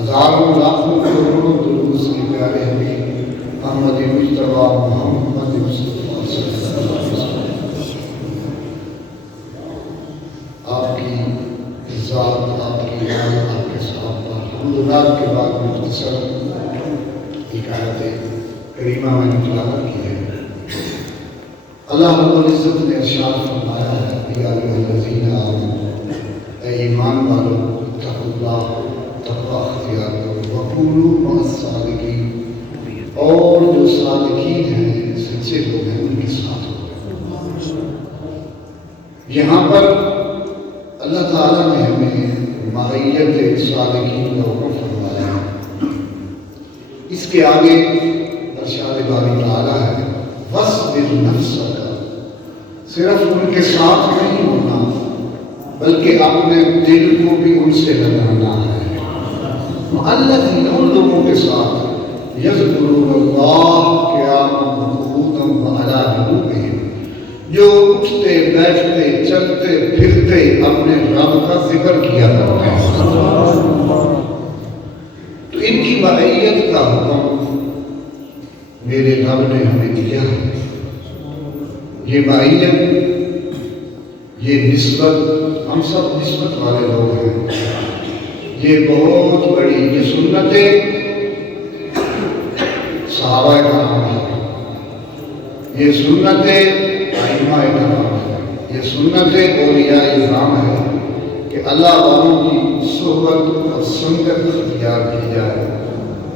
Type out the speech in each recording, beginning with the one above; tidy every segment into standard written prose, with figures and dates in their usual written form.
ہزاروں لاکھوں کروڑوں درود سے پیارے حبیب محمد مجتبیٰ محمد مصطفیٰ صلی اللہ علیہ وسلم آپ کی ذات، آپ کی یاد، آپ کے ساتھ الحمدللہ کے بعد مختصر ایک آیت کریمہ میں نے تلاوت کی ہے۔ اللہ رب العزت نے ارشاد فرمایا ہے یا ایھا الذین آمنوا، اے ایمان والو، اتقوا اللہ، تقوی اختیار کرو، وکونوا مع الصادقین، اور جو صادقین ہیں، سچے لوگ ہیں، ان کے ساتھ ہو۔ یہاں پر اللہ تعالیٰ نے ہمیں معیت صادقین کا حکم فرمایا ہے۔ اس کے آگے ارشاد باری تعالیٰ ہے وَاصْبِرْ نَفْسَكَ، صرف ان کے ساتھ نہیں ہونا بلکہ اپنے دل کو بھی ان سے لگانا ہے۔ الذین، ان لوگوں کے ساتھ یذکرون اللہ قیاما وقعودا وعلی جنوبہم، جو اٹھتے بیٹھتے چلتے پھرتے اپنے رب کا ذکر کیا کرتے ہیں۔ تو ان کی معیت کا حکم میرے رب نے ہمیں دیا ہے۔ یہ معیت، یہ نسبت، ہم سب نسبت والے لوگ ہیں۔ یہ بہت بڑی، یہ سنت صحابہ کرام ہے، یہ سنت ائمہ کرام ہے، یہ سنت اولیاء کرام ہے کہ اللہ والوں کی صحبت اور سنگت اختیار کی جائے۔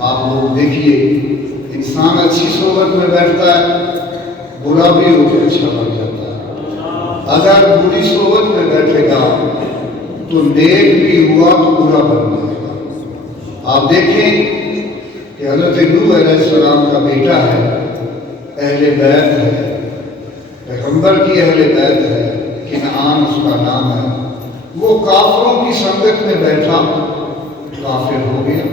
آپ لوگ دیکھیے، انسان اچھی صحبت میں بیٹھتا ہے، برا بھی ہو کے اچھا بن جاتا ہے۔ اگر بری صحبت میں بیٹھے گا تو نیک بھی ہوا تو برا بن جائے گا۔ آپ دیکھیں کہ حضرت نوح علیہ السلام کا بیٹا ہے، اہل بیت ہے، پیغمبر کی اہل بیت ہے، کنعان اس کا نام ہے۔ وہ کافروں کی سنگت میں بیٹھا، کافر ہو گیا۔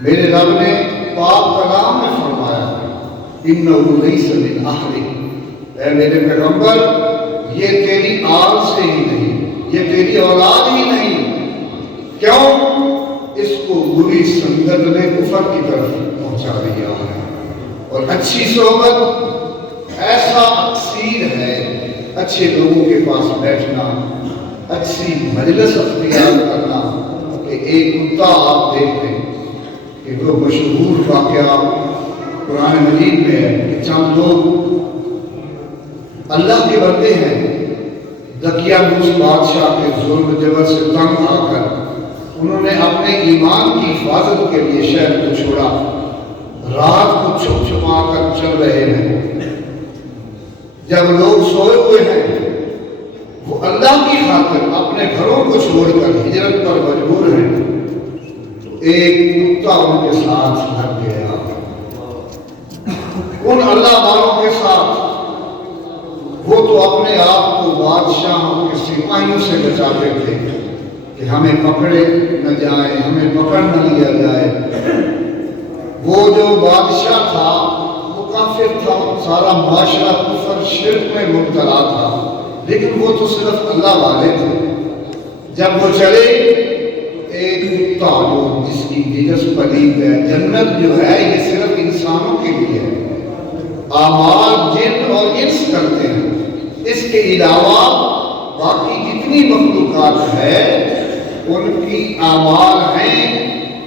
میرے رب نے پاک کلام میں فرمایا اِنَّهُ لَيْسَ مِنْ أَهْلِكَ، اے میرے پیغمبر، یہ تیری آل سے ہی نہیں، یہ تیری اولاد ہی نہیں۔ کیوں؟ اس کو بری سنگت نے کفر کی طرف پہنچا دیا ہے۔ اور اچھی صحبت ایسا اکثیر ہے، اچھے لوگوں کے پاس بیٹھنا، اچھی مجلس اختیار کرنا، کہ ایک کتا آپ دیکھتے ہیں کہ وہ مشہور واقعہ قرآن مجید میں ہے کہ چند لوگ اللہ کے بندے ہیں، دقیانوس بادشاہ کے ظلم جبر سے تنگ آ کر انہوں نے اپنے ایمان کی حفاظت کے لیے شہر کو چھوڑا، رات کو چھپ چھپا کر چل رہے ہیں۔ جب لوگ سوئے ہوئے ہیں، وہ اللہ کی خاطر اپنے گھروں کو چھوڑ کر ہجرت پر مجبور ہیں، تو ایک کتا ان کے ساتھ لگ گیا۔ ان اللہ والوں کے ساتھ وہ تو اپنے آپ کو بادشاہوں کے سپاہیوں سے بچاتے تھے کہ ہمیں پکڑے نہ جائے، ہمیں پکڑ نہ لیا جائے۔ وہ جو بادشاہ تھا وہ کافر تھا، سارا معاشرہ کفر شرک میں مبتلا تھا، لیکن وہ تو صرف اللہ والے تھے۔ جب وہ چلے، ایک کتا جو جس کی جس پلید ہے، جنت جو ہے یہ صرف انسانوں کے لیے ہے، اعمال جن اور انس کرتے ہیں، اس کے علاوہ باقی جتنی مخلوقات ہے ان کی اعمال ہیں،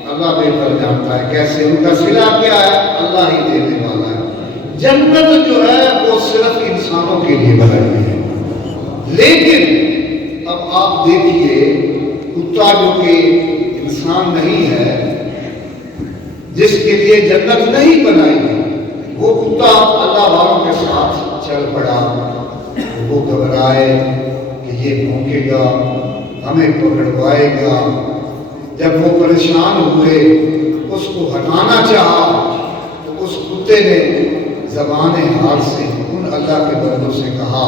اللہ بہتر جانتا ہے کیسے، ان کا صلہ کیا ہے، اللہ ہی دینے والا ہے۔ جنت جو ہے وہ صرف انسانوں کے لیے بنائی ہے۔ لیکن اب آپ دیکھیے، کتا جو کہ انسان نہیں ہے، جس کے لیے جنت نہیں بنائی گئی، وہ کتا اللہ والوں کے ساتھ چل پڑا۔ وہ گھبرائے کہ یہ بھونکے گا، ہمیں پکڑوائے گا۔ جب وہ پریشان ہوئے، اس کو ہٹانا چاہا تو اس کتے نے زبان حال سے ان اللہ کے بندوں سے کہا،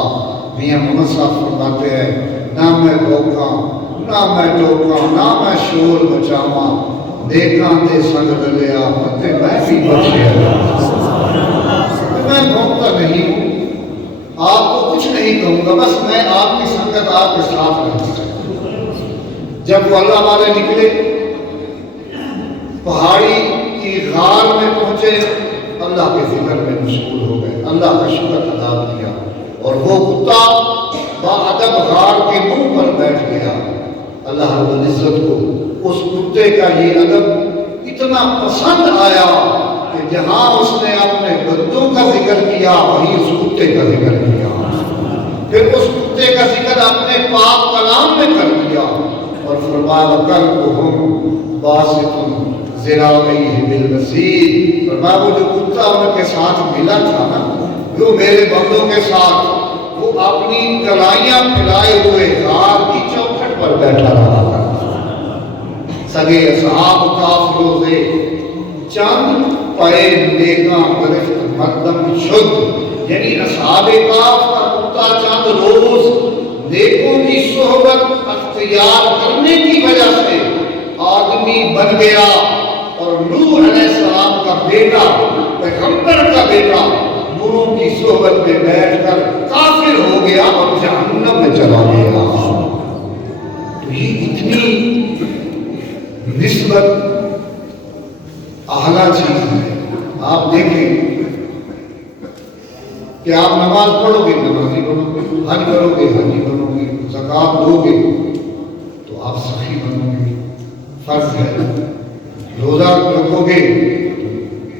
میاں محمد صاحب فرماتے ہیں، نہ میں بھونکاں، نہ میں ٹوکاں، نہ میں شور مچاواں، دیکھاں دے سنگ لیا پتے میں بھی بچے میں بھونکتا نہیں ہوں، آپ کو کچھ نہیں کہوں گا، بس میں آپ کی سنگت آپ کے ساتھ رہوں گا۔ جب وہ اللہ والے نکلے پہاڑی کی غار میں پہنچے، اللہ کے ذکر میں مشغول ہو گئے، اللہ کا شکر ادا کیا، اور وہ کتا باادب غار کے منہ پر بیٹھ گیا۔ اللہ رب العزت کو اس کتے کا یہ ادب اتنا پسند آیا کہ جہاں اس نے اپنے بندوں کا ذکر کیا وہیں اس کتے کا ذکر کیا، پھر اس کتے کا ذکر اپنے پاک کلام میں کر دیا اور فرمایا وَكَلْبُهُمْ بَاسِطٌ ذِرَاعَيْهِ بِالْوَسِيدِ، فرمایا وہ جو کتا ان کے ساتھ ملا تھا نا، جو میرے بندوں کے ساتھ، وہ اپنی کلائیاں پھیلائے ہوئے غار کی چوکھٹ پر بیٹھا رہا تھا۔ سگے اصحاب کاف روزے چند پائے نیکاں گرفت مردم شد، یعنی اصحاب کاف کا کتا چند روز نیکوں کی صحبت اختیار کرنے کی وجہ سے آدمی بن گیا، اور نوح علیہ السلام کا بیٹا، پیغمبر کا بیٹا گروہ کی صحبت میں بیٹھ کر کافر ہو گیا اور جہنم میں چلا گیا۔ تو یہ اتنی نسبت اعلیٰ چیز ہے۔ آپ دیکھیں کہ آپ نماز پڑھو گے نمازی بنو گے، حج کرو گے حجی بنو گے، زکوٰۃ دو گے تو آپ سخی بنو گے، فرض ہے۔ روزہ رکھو گے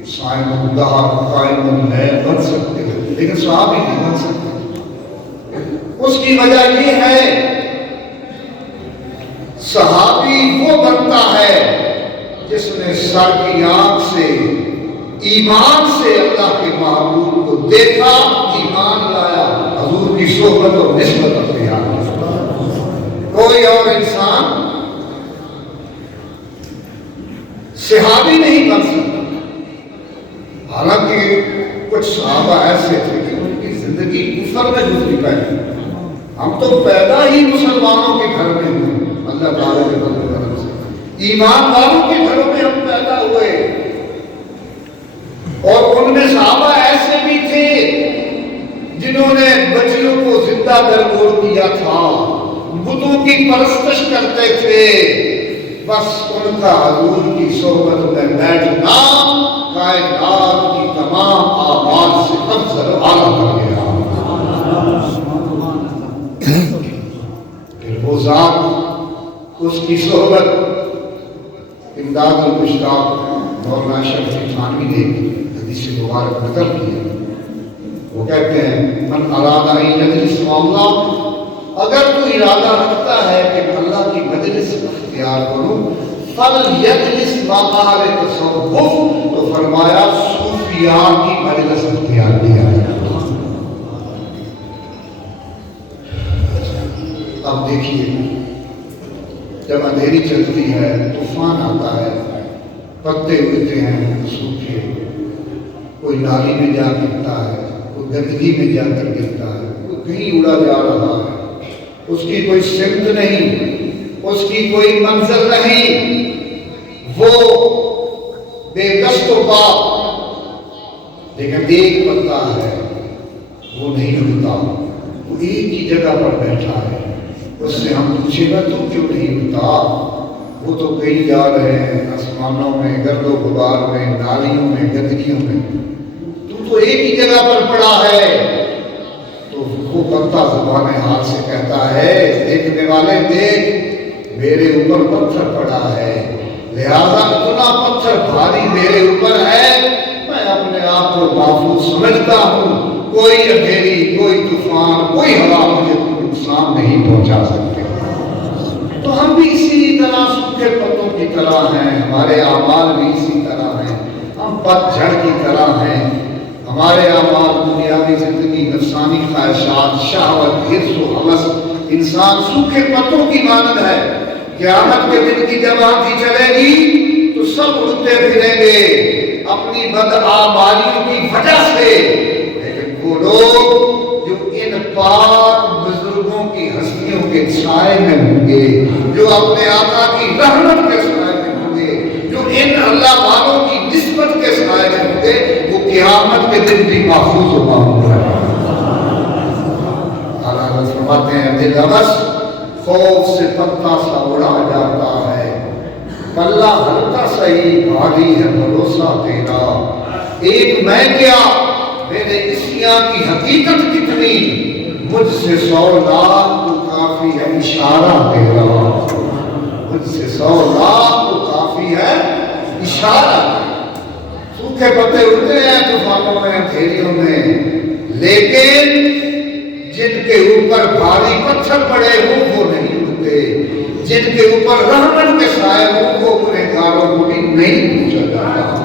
صائم الدہر قائم اللیل بن سکتے ہیں، لیکن صحابی نہیں بن سکتے۔ اس کی وجہ یہ ہے صحابی وہ بنتا ہے جس نے سر کی آنکھ سے ایمان سے اللہ کے محبوب کو دیکھا، ایمان لایا، حضور کی صحبت اور نسبت اختیار کی۔ کوئی اور انسان صحابی نہیں بن سکتا۔ حالانکہ کچھ صحابہ ایسے تھے کہ ان کی زندگی کفر میں گزری پہلے، ہم تو پیدا ہی مسلمانوں کے گھر میں ہوئے، اللہ تعالیٰ کے فضل و کرم سے ایمان والوں کے گھروں میں ہم پیدا ہوئے، اور ان میں صحابہ ایسے بھی تھے جنہوں نے بچیوں کو زندہ درگور کیا تھا، بتوں کی پرستش کرتے تھے، بس ان کا حضور کی صحبت میں بیٹھنا کائنات کی تمام آواز سے افضل و اعلیٰ کر گیا۔ پھر وہ ذات، اس کی صحبت، امداد المشتاق مولانا اشرف علی تھانوی نے حدیث مبارک نقل کی ہے۔ وہ کہتے ہیں من اراد ان یجلس مع اللہ، اگر تو ارادہ رکھتا ہے کہ اللہ کی مجلس اختیار کروں، فلیجلس مع اہل تصوف، تو فرمایا صوفیاء کی مجلس اختیار کیا ہے۔ اب دیکھیے جب اندھیری چلتی ہے، طوفان آتا ہے، پتے اڑتے ہیں سوکھے، کوئی نالی میں جا گرتا ہے، کوئی گندگی میں جا کر گرتا ہے، کوئی کہیں اڑا جا رہا ہے، اس کی کوئی سمت نہیں، اس کی کوئی منزل نہیں، وہ بے دست و پا، لیکن ایک پتا ہے وہ نہیں اڑتا، وہ ایک ہی جگہ پر بیٹھا ہے۔ اس سے ہم پوچھے گا تو کیوں نہیں اڑتا؟ وہ تو کہیں جا رہے ہیں آسمانوں میں، گرد و غبار میں، نالیوں میں، گندگیوں میں، تو ایک ہی جگہ پر پڑا ہے۔ تو وہ پتا زبان حال سے کہتا ہے دیکھنے والے دیکھ، میرے اوپر پتھر پڑا ہے، لہذا اتنا پتھر بھاری میرے اوپر ہے، میں اپنے آپ کو محفوظ سمجھتا ہوں، کوئی اندھیری، کوئی طوفان، کوئی ہوا مجھے نقصان نہیں پہنچا سکتے۔ تو ہم بھی اسی طرح سوکھے پتوں کی طرح ہیں، ہمارے اعمال بھی اسی طرح ہیں، ہم پت جھڑ کی طرح ہیں، ہمارے اعمال دنیاوی زندگی، نفسانی خواہشات، شہوت، حرص و ہوس، انسان سوکھے پتوں کی مانند ہے۔ قیامت کے دن کی جب آندھی چلے گی تو سب اڑتے پھریں گے اپنی بدعمالیوں کی وجہ سے، لیکن وہ لوگ جو ان پاک بزرگوں کی ہستیوں کے سائے میں ہوں گے، جو اپنے آقا کی رحمت کے سائے میں ہوں گے، جو ان اللہ والوں کی نسبت کے سائے میں ہوں گے، وہ قیامت کے دن بھی محفوظ و معمول ہے۔ اللہ فرماتے ہیں دل ابس خوف سے پتا سا اڑا جاتا ہے، کلّا ہلکا صحیح بھاری ہے بھروسہ تیرا، ایک میں کیا میرے اسیاں کی حقیقت کتنی، مجھ سے 100 لاکھ تو کافی ہے اشارہ تیرا، مجھ سے 100 لاکھ تو کافی ہے اشارہ۔ سوکھے پتے اڑتے ہیں طوفانوں میں اندھیریوں میں، لیکن جن کے اوپر بھاری پتھر پڑے ہوں وہ نہیں اڑتے، جن کے اوپر رحمت کے سائے ہوں وہ گنہگاروں کو بھی نہیں پوچھا جاتا۔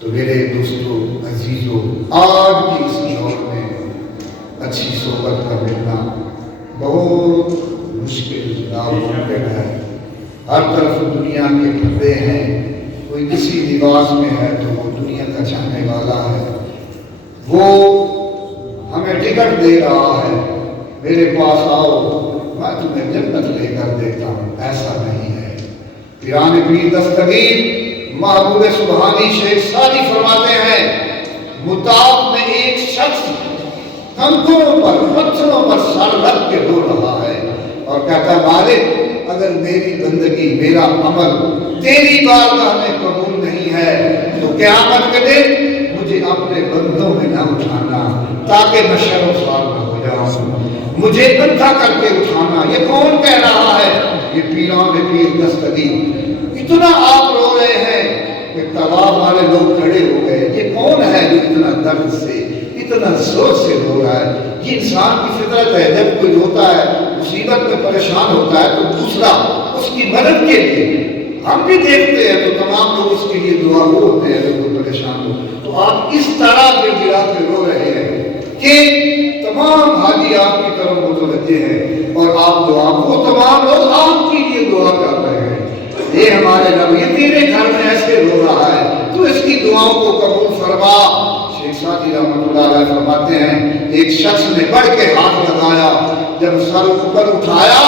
تو میرے دوستو عزیزو، آج کی اس دور میں اچھی صحبت کا ملنا بہت مشکل ناممکن ہے۔ ہر طرف دنیا کے پردے ہیں، کوئی کسی لباس میں ہے تو وہ دنیا کا چاہنے والا ہے، وہ ہمیں ٹکٹ دے رہا ہے میرے پاس آؤ میں تمہیں جنت لے کر دیتا ہوں، ایسا نہیں ہے۔ پیران پیر دستگیر محبوب سبحانی شیخ سادی فرماتے ہیں، مطاف میں ایک شخص کنکروں پر پتھروں پر سر رکھ کے رو رہا ہے اور کہتا ہے مالک اگر میری بندگی میرا عمل تیری بارگاہ میں قبول نہیں ہے تو قیامت کے دن مجھے اپنے بندوں میں نہ اٹھانا تاکہ میں شرمسار نہ ہو جاؤں، مجھے اندھا کر کے اٹھانا۔ یہ کون کہہ رہا ہے؟ یہ پیران پیر دستگیر۔ اتنا آپ رو رہے ہیں کہ طواف والے لوگ کھڑے ہو گئے، یہ کون ہے جو اتنا درد سے اتنا زور سے رو رہا ہے؟ یہ انسان کی فطرت ہے، جب کوئی روتا ہے مصیبت میں پریشان ہوتا ہے تو دوسرا اس کی مدد کے لیے، ہم بھی دیکھتے ہیں تو تمام لوگ اس کے لیے دعا گو ہوتے ہیں جب کوئی پریشان ہو۔ تو آپ اس طرح گر گرا کے رو رہے ہیں کہ تمام حاجی آپ کی طرف متوجہ ہیں اور آپ دعا، وہ تمام لوگ آپ کے لیے دعا کر رہے ہیں۔ یہ ہمارے رب یہ تیرے گھر میں ایسے رو رہا ہے، تو اس کی دعاؤں کو قبول فرما۔ شیخ سعدی رحمۃ اللہ علیہ فرماتے ہیں ایک شخص نے بڑھ کے ہاتھ لگایا، جب سر اوپر اٹھایا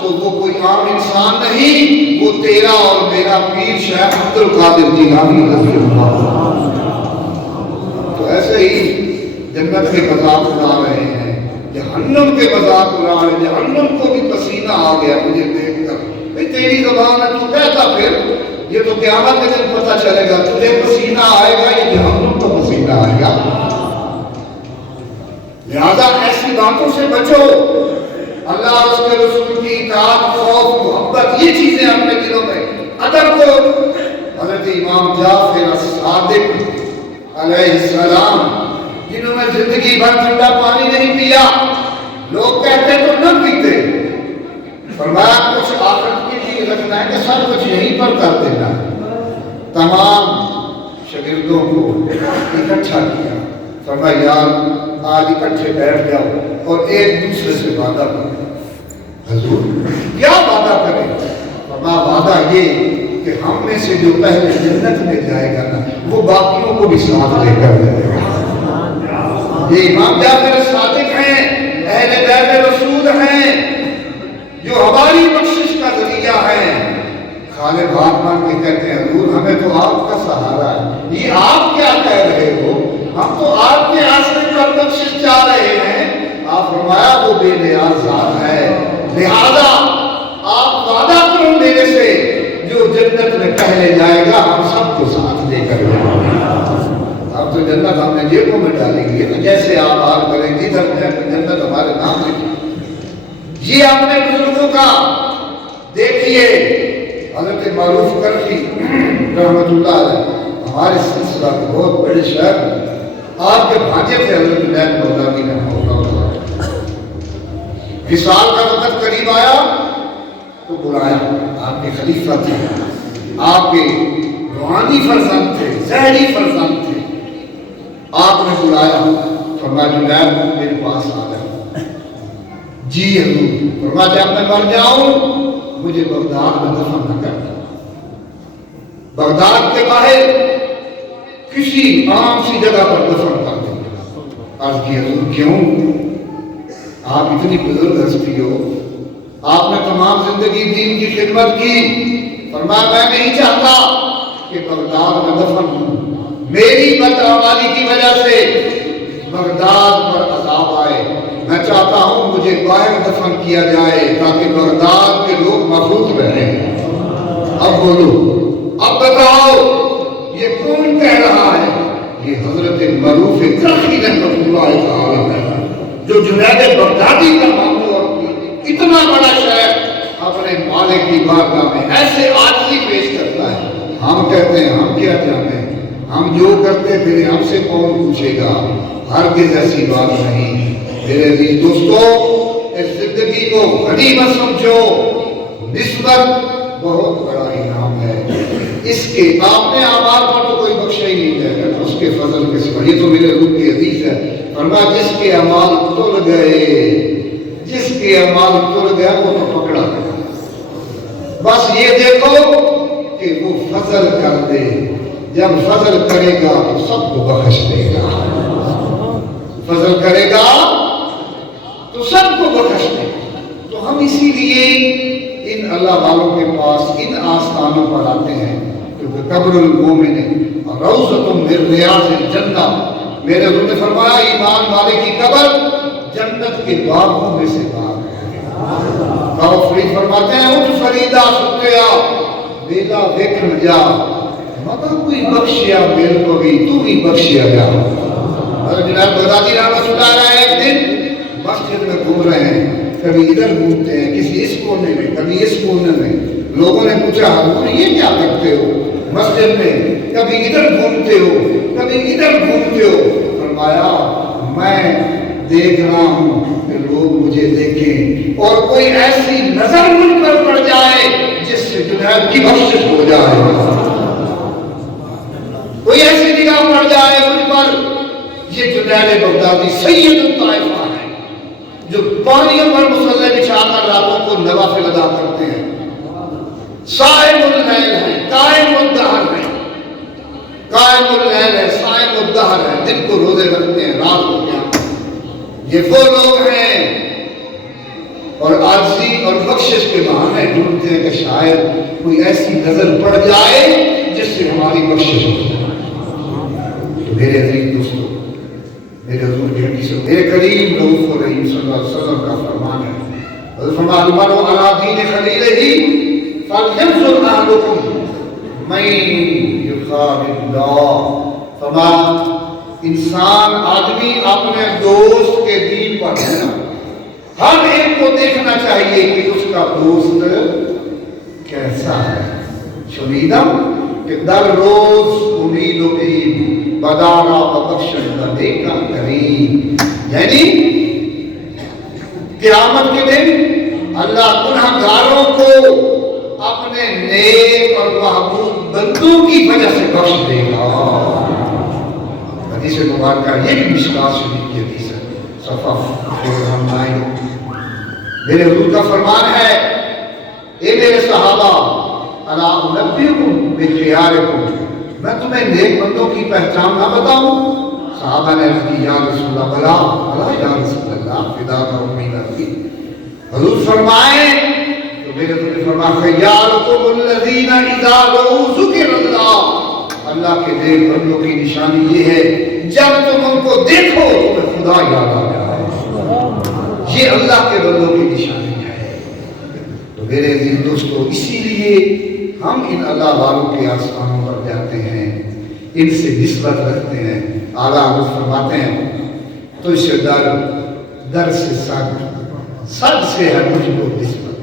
تو وہ کوئی عام انسان نہیں، وہ تیرا اور میرا پیر شیخ عبد القادر جیلانی رضی اللہ عنہ۔ تو ایسے ہی جنت کے مذاق اڑا رہے ہیں، جہنم کے مذاق اڑا رہے ہیں، جہنم کو بھی پسینہ آ گیا مجھے دیکھ کر، بھئی تیری زبان ہے تو کہتا پھر یہ تو قیامت کے دن پتہ چلے گا تجھے پسینہ آئے گا یا جہنم کو پسینہ آئے گا۔ لہذا ایسی باتوں سے بچو، اللہ اور اس کے رسول کی اطاعت، خوف، محبت، یہ چیزیں اپنے دلوں میں ادب کو۔ حضرت امام جعفر الصادق علیہ السلام جنہوں نے زندگی بھر ٹھنڈا پانی نہیں پیا، لوگ کہتے تو نہ پیتے، فرمایا کچھ آخرت کے لیے رکھنا ہے کہ سب کچھ یہیں پر کر دینا۔ تمام شاگردوں کو اکٹھا کیا، فرمایا یار آج اکٹھے بیٹھ جاؤ اور ایک دوسرے سے وعدہ کرو۔ حضور کیا وعدہ کریں؟ فرمایا وعدہ یہ کہ ہم میں سے جو پہلے جنت میں جائے گا نا وہ باقیوں کو بھی ساتھ لے کر جائے گا۔ یہ امام جعفر صادق ہیں، اہل بیت رسول ہیں، جو ہماری بخشش کا ذریعہ ہے۔ خالد ہاتھ مان کے کہتے ہیں حضور ہمیں تو آپ کا سہارا ہے، یہ آپ کیا کہہ رہے ہو، ہم تو آپ کے آسرے پر بخشش چاہ رہے ہیں۔ آپ فرمایا وہ بے نیاز ذات ہے، لہذا آپ وعدہ کرو میرے سے جو جنت میں پہلے جائے گا ہم سب کو ساتھ لے کر جائیں گے۔ اب تو جنت ہم نے جیبوں میں ڈالیں گے، جیسے آپ بات کریں جدھر جائیں جنت ہمارے نام لکھی۔ یہ اپنے بزرگوں کا دیکھیے، حضرت معروف کرفی رحمۃ اللہ علیہ ہمارے سلسلہ کے بہت بڑے شاعر، آپ کے بھانجے تھے حضرت جنید بغدادی رحمۃ اللہ علیہ۔ وصال کا وقت قریب آیا تو بلایا، آپ کے خلیفہ تھے، آپ کے روحانی فرزند تھے، ظاہری فرزند تھے، آپ نے بلایا، فرمایا جنید میرے پاس آ گئے۔ جی حضور، فرمایا جب میں مر جاؤں مجھے بغداد میں دفن نہ کرنا، بغداد کے باہر کسی عام سی جگہ پر دفن کر دیں۔ عرض کی حضور کیوں؟ آپ اتنی بزرگ ہستی ہو، آپ نے تمام زندگی دین کی خدمت کی، فرمایا میں نہیں چاہتا کہ بغداد میں دفن ہوں، میری بدعمالی کی وجہ سے بغداد پر عذاب آئے، میں چاہتا ہوں مجھے باہر دفن کیا جائے تاکہ بغداد کے لوگ محفوظ رہیں۔ اب بولو، اب بتاؤ یہ کون کہہ رہا ہے؟ یہ حضرت معروف کرخی رحمۃ اللہ تعالیٰ ہے، جو جنید بغدادی کا ماموں اور اتنا بڑا شہر اپنے مالک کی بارگاہ میں ایسے عاجزی پیش کرتا ہے۔ ہم کہتے ہیں ہم کیا جانتے ہیں، ہم جو کرتے پھر ہم سے کون پوچھے گا؟ ہرگز ایسی بات نہیں۔ میرے عزیز دوستو، اس زندگی کو غنیمت سمجھو، نسبت بہت بڑا انعام ہے۔ اس کے آپ نے اعمال پر تو کوئی بخشا ہی نہیں جائے گا اس کے فضل کے سوا۔ یہ تو میرے روح کی حدیث ہے، فرمایا جس کے اعمال تل گئے، جس کے اعمال تل گیا وہ تو پکڑا گیا۔ بس یہ دیکھو کہ وہ فضل کر دے، جب فضل کرے گا تو سب کو بخش دے گا، فضل کرے گا تو سب کو بخش دے گا۔ تو ہم اسی لیے ان اللہ والوں کے پاس ان آستانوں پر آتے ہیں، کیونکہ قبر المومن روضۃ من ریاض الجنہ، میرے حضور نے فرمایا ایمان والے کی قبر جنت کے باغوں میں سے باغ ہے۔ باو فرید فرماتے ہیں اٹھ فریدہ ستیا بیلا ویکھن جا، مگر کوئی بخشیا میرے کو بھی تو ہی بخشیا جا۔ حضرت جناب بغدادی رحمۃ اللہ علیہ ایک دن مسجد میں گھوم رہے ہیں، کبھی ادھر گھومتے ہیں کسی اس کونے میں کبھی اس کونے میں۔ لوگوں نے پوچھا حضور یہ کیا کرتے ہو مسجد میں، کبھی ادھر گھومتے ہو کبھی ادھر گھومتے ہو؟ فرمایا میں دیکھ رہا ہوں کہ لوگ مجھے دیکھیں اور کوئی ایسی نظر مجھ پر پڑ جائے جس سے جنید کی بخشش ہو جائے، کوئی ایسی نگاہ پڑ جائے مجھ پر۔ یہ جنید بغدادی سید الطائفہ ہے جو پانیوں پر مصلی بچھا کر راتوں کو نوافل ادا کرتے ہیں، صائم اللیل ہے، قائم الدہر ہے، قائم اللیل ہے، صائم الدہر ہے، دن کو روزے رکھتے ہیں رات کو قیام۔ یہ وہ لوگ ہیں اور عاجزی اور بخشش کے بہانے ڈھونڈتے ہیں کہ شاید کوئی ایسی نظر پڑ جائے جس سے ہماری بخشش ہو جائے۔ تو میرے عزیز دوستو، میرے حضور کی حدیث میرے کریم رؤوف الرحیم صلی اللہ علیہ وسلم کا فرمان ہے، حضرت فرمایا المرء علی دین خلیلہ فلینظر احدکم من یخالل اللہ۔ فرمایا انسان آدمی اپنے دوست کے دین پر ہے نا، ہر ایک کو دیکھنا چاہیے کہ اس کا دوست کیسا ہے۔ شنیدم کہ در روز امید و عید بدارا و بخشن دے کا کریم، یعنی قیامت کے دن اللہ گنہگاروں کو اپنے نیک اور محبوب بندوں کی وجہ سے بخش دے گا۔ حدیث مبارکہ یہ بھی مشکات شریف کی حدیث ہے، صفحہ 409۔ میرے حضور کا فرمان ہے اے میرے صحابہ الا انبئکم بخیارکم، میں تمہیں نیک بندوں کی پہچان نہ بتاؤں؟ صحابہ نے عرض کی یا رسول اللہ بلا بلا یا رسول اللہ فداک امی نفسی۔ حضور فرمائے تو میرے حضور نے فرمایا خیارکم الذین اذا رؤوا ذکر اللہ، اللہ کے نیک بندوں کی نشانی یہ ہے جب تم ان کو دیکھو تو خدا یاد آ جائے، یہ اللہ کے بندوں کی نشانی ہے۔ تو میرے عزیز دوستو، اسی لیے ہم ان اللہ والوں کے آستانوں پر جاتے ہیں، ان سے نسبت رکھتے ہیں۔ اعلیٰ حضرت فرماتے ہیں تو اس سے در سے سگ سے ہے مجھ کو نسبت۔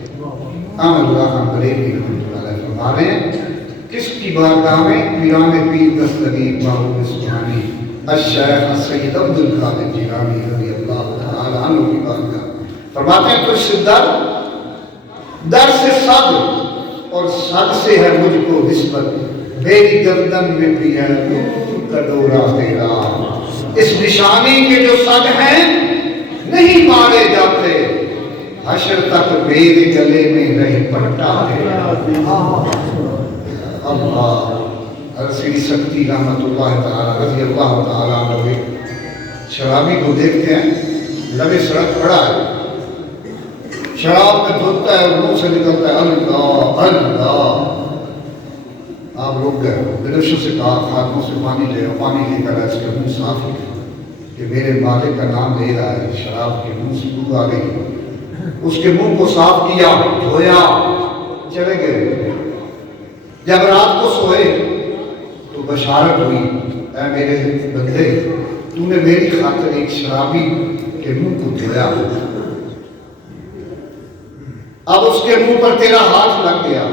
اللہ بریلوی رحمۃ اللہ فرما رہے ہیں کس کی بارگاہ میں؟ پیران پیر دستگیر باہو سبحانی الشیخ السید عبد القادر جیلانی رضی اللہ تعالی عنہ کی بارگاہ فرماتے ہیں تو اس سے در سے سگ اور سگ سے ہے مجھ کو نسبت، میری گردن میں بھی ہے نور کا ڈورا تیرا۔ اس نشانی کے جو سگ ہیں نہیں مارے جاتے، حشر تک میرے گلے میں رہے پٹا تیرا۔ اللہ حضرت سیدی سکتی رحمت اللہ تعالی رضی اللہ تعالی عنہ شرابی کو دیکھتے ہیں لبے سڑک کھڑا ہے، شراب میں دھوتا ہے اور منہ سے نکلتا ہے اللہ اللہ۔ آپ رک گئے، بدرشوں سے کہا خادموں سے پانی لے، پانی لے کر اس کے منہ صاف ہو گیا۔ کہ میرے مالک کا نام لے رہا ہے، شراب کے منہ سے بو آ گئی، اس کے منہ کو صاف کیا، دھویا، چلے گئے۔ جب رات کو سوئے تو بشارت ہوئی، اے میرے بندے، تو نے میری خاطر ایک شرابی کے منہ کو دھویا، اب اس کے منہ پر تیرا ہاتھ لگ گیا۔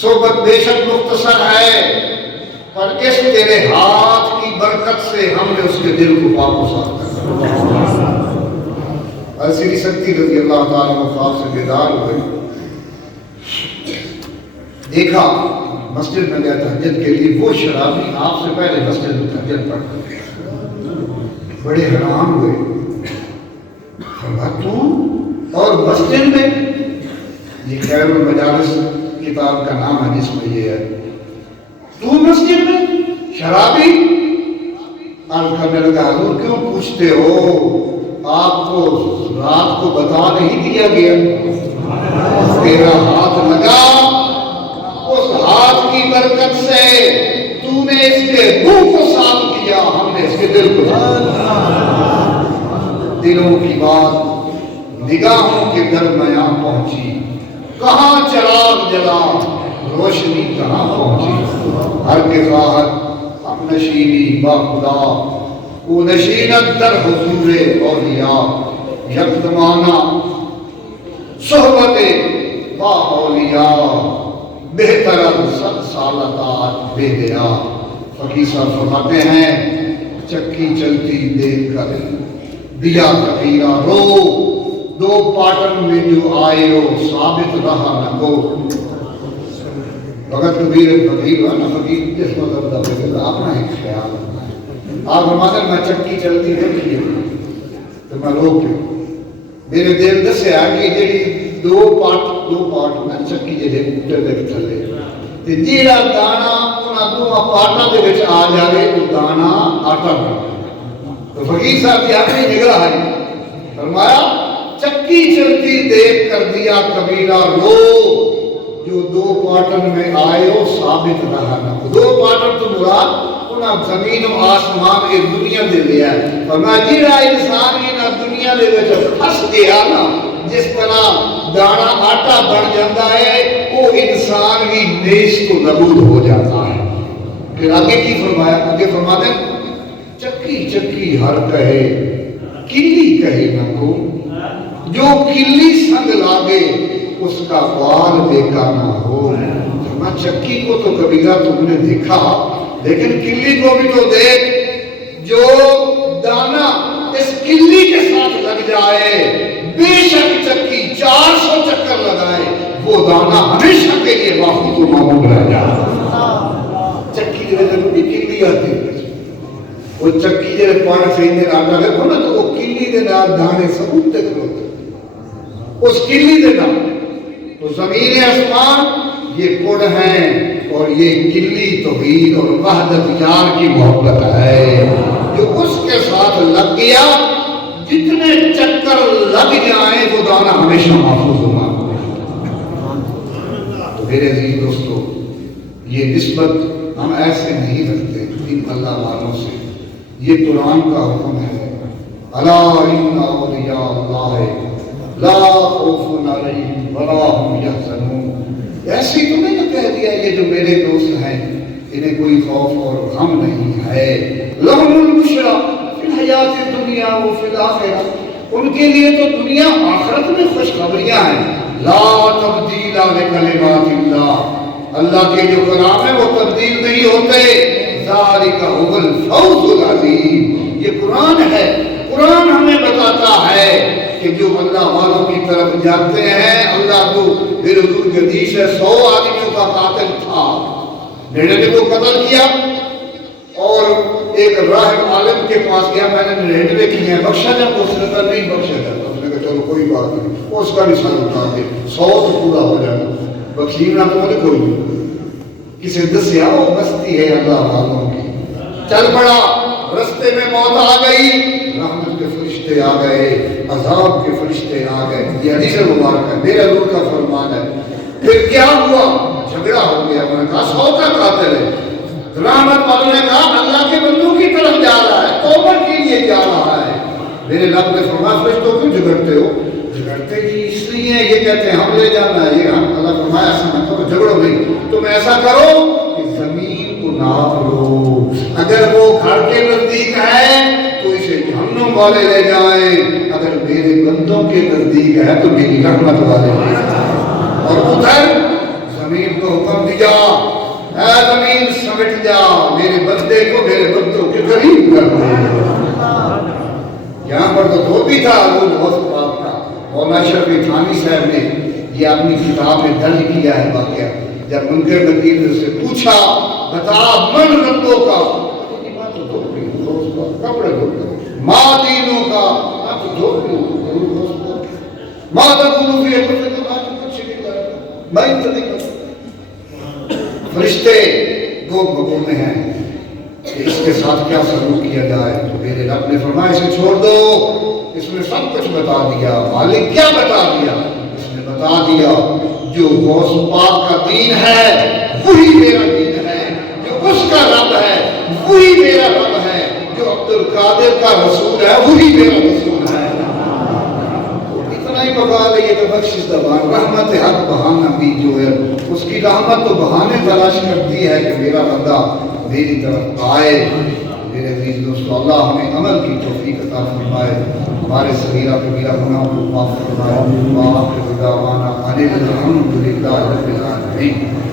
صحبت بے شک مختصر ہے، پر اس تیرے ہاتھ کی برکت سے ہم نے اس کے دل کو پاک و صاف کر۔ ایسی سکتی رضی اللہ تعالیٰ عنہ خواب سے بیدار ہوئے، دیکھا مسجد میں گیا تہجد کے لیے، وہ شرابی آپ سے پہلے مسجد میں تہجد پڑھتا گیا۔ بڑے حیران ہوئے، فرمایا تو اور مسجد میں؟ یہ خیر المجالس کتاب کا نام ہے جس میں یہ ہے، تو مسجد میں شرابی؟ عرض کرنے لگا حضور کیوں پوچھتے ہو، آپ کو رات کو بتا نہیں دیا گیا؟ تیرا ہاتھ لگا، اس ہاتھ کی برکت سے تو نے اس کے منہ کو صاف کیا، ہم نے اس کے دل کو دلوں کی بات نگاہوں کے درمیان پہنچی، کہاں چراغ جلا روشنی کہاں پہنچی، ہر کے راحت ہم نشینی با خدا، وہ نشینت در حضور اولیاء، یکدمانہ صحبت با اولیاء، بہتر صد سالتات بے دیا۔ فقیر صاحب فرماتے ہیں چکی چلتی دیکھ کر دیا کبیرہ رو، دو پاٹن میں جو آئے ہو ثابت رہا نہ کو۔ وقت کبیر فقیر ہوا نا، فقیر جس مطلب دا بگل اپنا ایک خیال ہوتا ہے۔ آپ فرماتے ہیں میں چکی چلتی دیکھیے تو میں رو کے میرے دل دسے آگے جیڑی دو پارٹ میں چکی جیڑے اٹھے دیکھ تھلے تے جیڑا دانا انہاں دو پارٹاں دے وچ آ جاوے وہ دانا آٹا بن۔ تو فقیر صاحب کی اپنی نگاہ ہے، فرمایا چکی چلتی دیکھ کر دیا کبیرہ رو، جو دو پارٹن میں آئے ہو ثابت رہا نہ۔ دو پارٹن تو مراد انہاں زمین و آسمان کی دنیا دے لیا ہے، فرمایا جیڑا انسان انہاں دنیا دے وچ پھس گیا نا، جس طرح دانا آٹا بن جاتا ہے وہ انسان ہی نیست و نبود ہو جاتا ہے۔ پھر آگے کی فرمایا، آگے فرماتے ہیں چکی چکی ہر کہے کلی کہے نہ کو، جو کلی سنگ لاگے اس کا بال بیکار نہ ہو۔ فرمایا چکی کو تو کبیرہ تم نے دیکھا، لیکن کلی کو بھی تو دیکھ، جو دانا اس کلی کے ساتھ لگ جائے، بے شک چکی 400 چکر لگائے، وہ دانا ہمیشہ کے لیے باخود و معمول رہ جائے۔ چکی جو ہے بھی کلی آتی ہے، وہ چکی جو پانا سے اندر آٹا دیکھو نا تو وہ کلی دے نال دانے ثبوت تک ہوتے اس کلی دے نال۔ تو زمین آسمان یہ پڑ ہیں اور یہ کلی توحید اور وحدت یار کی محبت ہے، جو اس کے ساتھ لگ گیا جتنے چکر لگ جائیں وہ دانا ہمیشہ محفوظ ہوگا۔ تو میرے عزیز دوستو، یہ نسبت ہم ایسے نہیں رکھتے ان اللہ والوں سے، یہ قرآن کا حکم ہے، الا ان اولیاء اللہ لا خوف علیہم ولا هم یحزنون۔ ایسی تو نہیں کہہ دیا یہ جو میرے دوست ہیں انہیں کوئی خوف اور غم نہیں ہے، لہم البشری فی الحیات الدنیا و فی الآخرہ، ان کے لیے تو دنیا آخرت میں خوشخبریاں ہیں۔ لا تبدیل لکلمات اللہ، اللہ کے جو کلام ہیں وہ تبدیل نہیں ہوتے۔ ذالک هو الفوز العظیم، یہ قرآن ہے، قرآن ہمیں بتاتا ہے کہ جو اللہ والوں کی طرف جاتے ہیں، اللہ کو میرے حضور کے حدیث ہے 100 آدمیوں کا قاتل تھا، نے کو قتل کیا اور ایک راہب عالم کے پاس گیا، میں نے 99 کیے ہیں، بخشا جب اس نے کہا نہیں بخشا جاتا، اس نے کہا چلو کوئی بات نہیں، اس کا بھی سر اٹھا کے 100 تو پورا ہو جائے، بخشینا تو مجھے کوئی نہیں۔ کسی دسیا وہ بستی ہے اللہ والوں کی، چل پڑا، رستے میں موت آ گئی، رحمت کے فرشتے آ گئے، عذاب کے فرشتے آ گئے، یہ حدیث مبارک ہے، میرے حضور کا فرمان ہے۔ پھر کیا ہوا؟ جھگڑا ہو گیا، میں نے کہا 100 کا قاتل ہے، رحمت والوں نے کہا اللہ کے بندوں کی طرف جا رہا ہے، توبہ میرے رب نے فرمایا فرشتوں کیوں جھگڑتے ہو؟ جھگڑتے جی اس لیے یہ کہتے ہیں ہم لے جانا ہے، یہ ہم اللہ فرمایا ایسا نہ کرو، جھگڑو نہیں، تم ایسا کرو کہ زمین کو ناپ لو، اگر وہ گھر کے نزدیک ہے تو اسے جہنم والے لے جائیں، اگر میرے بندوں کے نزدیک ہے تو میری رحمت والے لے جائیں۔ اور ادھر زمین کو حکم دیا، اے زمین سمٹ جا، میرے بندے کو میرے بندوں کے قریب کر دے۔ یہاں پر تو دھوبی تھا وہ بہت بات تھا۔ مولانا شرفی تھانی صاحب نے یہ اپنی کتاب میں درج کیا ہے واقعہ، جب منکر نکیر نے سے پوچھا بتا من ربوں کا، کپڑے دھوتے، ماں دینوں کا، آپ دھوتے ماں تقولو فی حکمت کا، آپ کچھ نہیں کرتا، میں انتظر کرتا۔ فرشتے گو مگو میں ہیں کہ اس کے ساتھ کیا سلوک کیا جائے، تو میرے رب نے فرمایا اسے چھوڑ دو، اس نے سب کچھ بتا دیا۔ مالک کیا بتا دیا؟ اس نے بتا دیا جو غوث پاک کا دین ہے وہی میرا دین ہے، جو اس کا رب ہے وہی میرا رب ہے، جو عبد القادر کا رسول ہے وہی میرا رسول ہے۔ اتنا ہی بتا لے، یہ تو بخشش زبان رحمت حق بہانہ بھی جو ہے اس کی رحمت تو بہانے تلاش کرتی ہے کہ میرا بندہ میری طرف آئے۔ میرے عزیز دوستو، اللہ ہمیں عمل کی توفیق عطا فرمائے، ہمارے صغیرہ کبیرہ گناہوں کو معاف فرمائے۔ وآخر دعوانا ان الحمد للہ رب العالمین۔